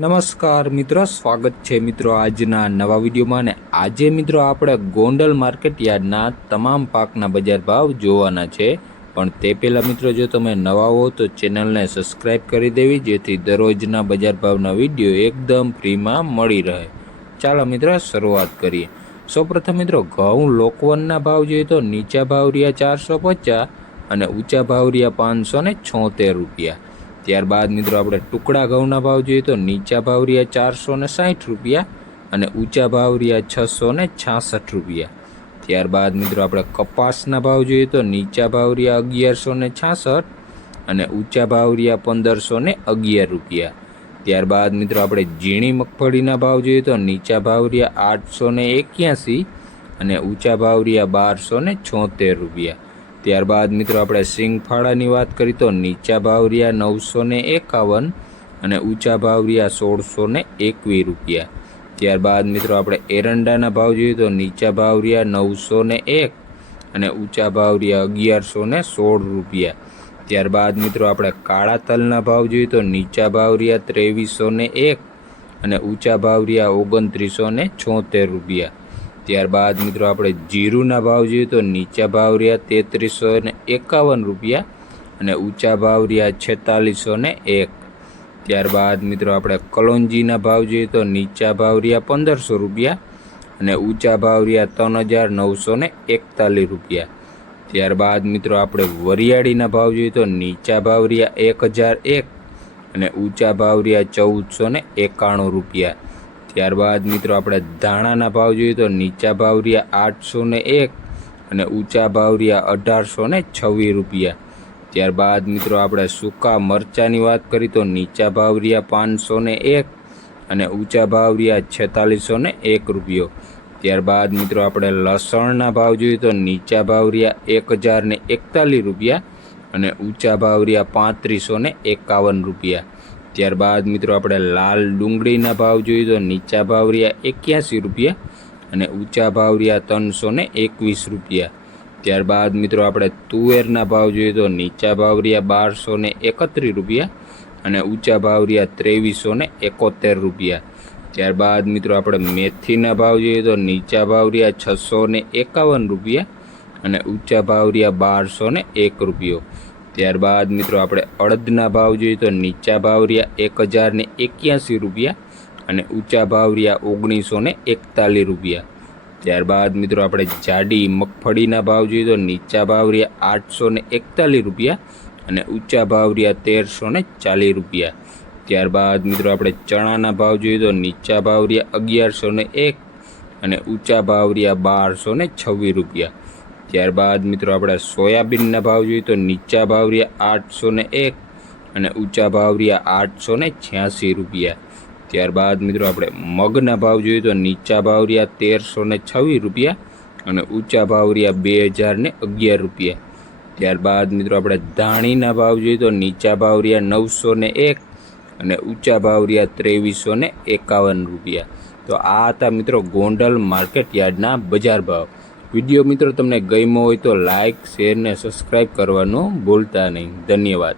નમસ્કાર મિત્રો, સ્વાગત છે મિત્રો આજના નવા વિડીયોમાં. અને આજે મિત્રો આપણે ગોંડલ માર્કેટ યાર્ડના તમામ પાકના બજાર ભાવ જોવાના છે. પણ તે પહેલાં મિત્રો, જો તમે નવા હો તો ચેનલને સબસ્ક્રાઈબ કરી દેવી, જેથી દરરોજના બજાર ભાવના વિડીયો એકદમ ફ્રીમાં મળી રહે. ચાલો મિત્રો શરૂઆત કરીએ. સૌપ્રથમ મિત્રો, ઘઉં લોકવનના ભાવ જોઈએ તો નીચા ભાવ રહ્યા 450 અને ઊંચા ભાવ રહ્યા 576 રૂપિયા. ત્યારબાદ મિત્રો આપણે ટુકડા ઘઉંના ભાવ જોઈએ તો નીચા ભાવ રહ્યા 460 રૂપિયા અને ઊંચા ભાવ રહ્યા 666 રૂપિયા. ત્યારબાદ મિત્રો આપણે કપાસના ભાવ જોઈએ તો નીચા ભાવ રહ્યા 1166 અને ઊંચા ભાવ રહ્યા 1511 રૂપિયા. ત્યારબાદ મિત્રો આપણે ઝીણી મગફળીના ભાવ જોઈએ તો નીચા ભાવ રહ્યા 881 અને ઊંચા ભાવ રહ્યા 1276 રૂપિયા. ત્યારબાદ મિત્રો આપણે સિંગફાળાની વાત કરીએ તો નીચા ભાવ રહ્યા 951 અને ઊંચા ભાવ રહ્યા 1621 રૂપિયા. ત્યારબાદ મિત્રો આપણે એરંડાના ભાવ જોઈએ તો નીચા ભાવ રહ્યા 901 અને ઊંચા ભાવ રહ્યા 1116 રૂપિયા. ત્યારબાદ મિત્રો આપણે કાળા તલના ભાવ જોઈએ તો નીચા ભાવ રહ્યા 2301 અને ઊંચા ભાવ રહ્યા 2976 રૂપિયા. ત્યારબાદ મિત્રો આપણે જીરુના ભાવ જોઈએ તો નીચા ભાવ રહ્યા 3351 રૂપિયા અને ઊંચા ભાવ રહ્યા 4601. ત્યારબાદ મિત્રો આપણે કલોંજીના ભાવ જોઈએ તો નીચા ભાવ રહ્યા 1500 રૂપિયા અને ઊંચા ભાવ રહ્યા 3941 રૂપિયા. ત્યારબાદ મિત્રો આપણે વરિયાળીના ભાવ જોઈએ તો નીચા ભાવ રહ્યા 1001 અને ઊંચા ભાવ રહ્યા 1491 રૂપિયા. ત્યારબાદ મિત્રો આપણે ધાણાના ભાવ જોઈએ તો નીચા ભાવ રહ્યા 801 અને ઊંચા ભાવ રહ્યા 1826 રૂપિયા. ત્યારબાદ મિત્રો આપણે સૂકા મરચાંની વાત કરીએ તો નીચા ભાવ રહ્યા 501 અને ઊંચા ભાવ રહ્યા 4601 રૂપિયો. ત્યારબાદ મિત્રો આપણે લસણના ભાવ જોઈએ તો નીચા ભાવ રહ્યા 1041 રૂપિયા અને ઊંચા ભાવ રહ્યા 3551 રૂપિયા. ત્યારબાદ મિત્રો આપણે લાલ ડુંગળીના ભાવ જોઈએ તો નીચા ભાવ રહ્યા 81 રૂપિયા અને ઊંચા ભાવ રહ્યા 321 રૂપિયા. ત્યારબાદ મિત્રો આપણે તુવેરના ભાવ જોઈએ તો નીચા ભાવ રહ્યા 1231 રૂપિયા અને ઊંચા ભાવ રહ્યા 2371 રૂપિયા. ત્યારબાદ મિત્રો આપણે મેથીના ભાવ જોઈએ તો નીચા ભાવ રહ્યા 651 રૂપિયા અને ઊંચા ભાવ રહ્યા 1201 રૂપિયો. ત્યારબાદ મિત્રો આપણે અડદના ભાવ જોઈએ તો નીચા ભાવ રહ્યા 1081 રૂપિયા અને ઊંચા ભાવ રહ્યા 1941 રૂપિયા. ત્યારબાદ મિત્રો આપણે જાડી મગફળીના ભાવ જોઈએ તો નીચા ભાવ રહ્યા 841 રૂપિયા અને ઊંચા ભાવ રહ્યા 1340 રૂપિયા. ત્યારબાદ મિત્રો આપણે ચણાના ભાવ જોઈએ તો નીચા ભાવ રહ્યા 1101 અને ઊંચા ભાવ રહ્યા 1226 રૂપિયા. ત્યારબાદ મિત્રો આપણે સોયાબીનના ભાવ જોઈએ તો નીચા ભાવ રહ્યા 801 અને ઊંચા ભાવ રહ્યા 886 રૂપિયા. ત્યારબાદ મિત્રો આપણે મગના ભાવ જોઈએ તો નીચા ભાવ રહ્યા 1326 રૂપિયા અને ઊંચા ભાવ રહ્યા 2011 રૂપિયા. ત્યારબાદ મિત્રો આપણે ધાણીના ભાવ જોઈએ તો નીચા ભાવ રહ્યા 901 અને ઊંચા ભાવ રહ્યા 2351 રૂપિયા. તો આ હતા મિત્રો ગોંડલ માર્કેટ યાર્ડના બજાર ભાવ. વિડીયો મિત્રો તમને ગમ્યો હોય તો લાઇક, શેર ને સબસ્ક્રાઈબ કરવાનું ભૂલતા નહીં. ધન્યવાદ.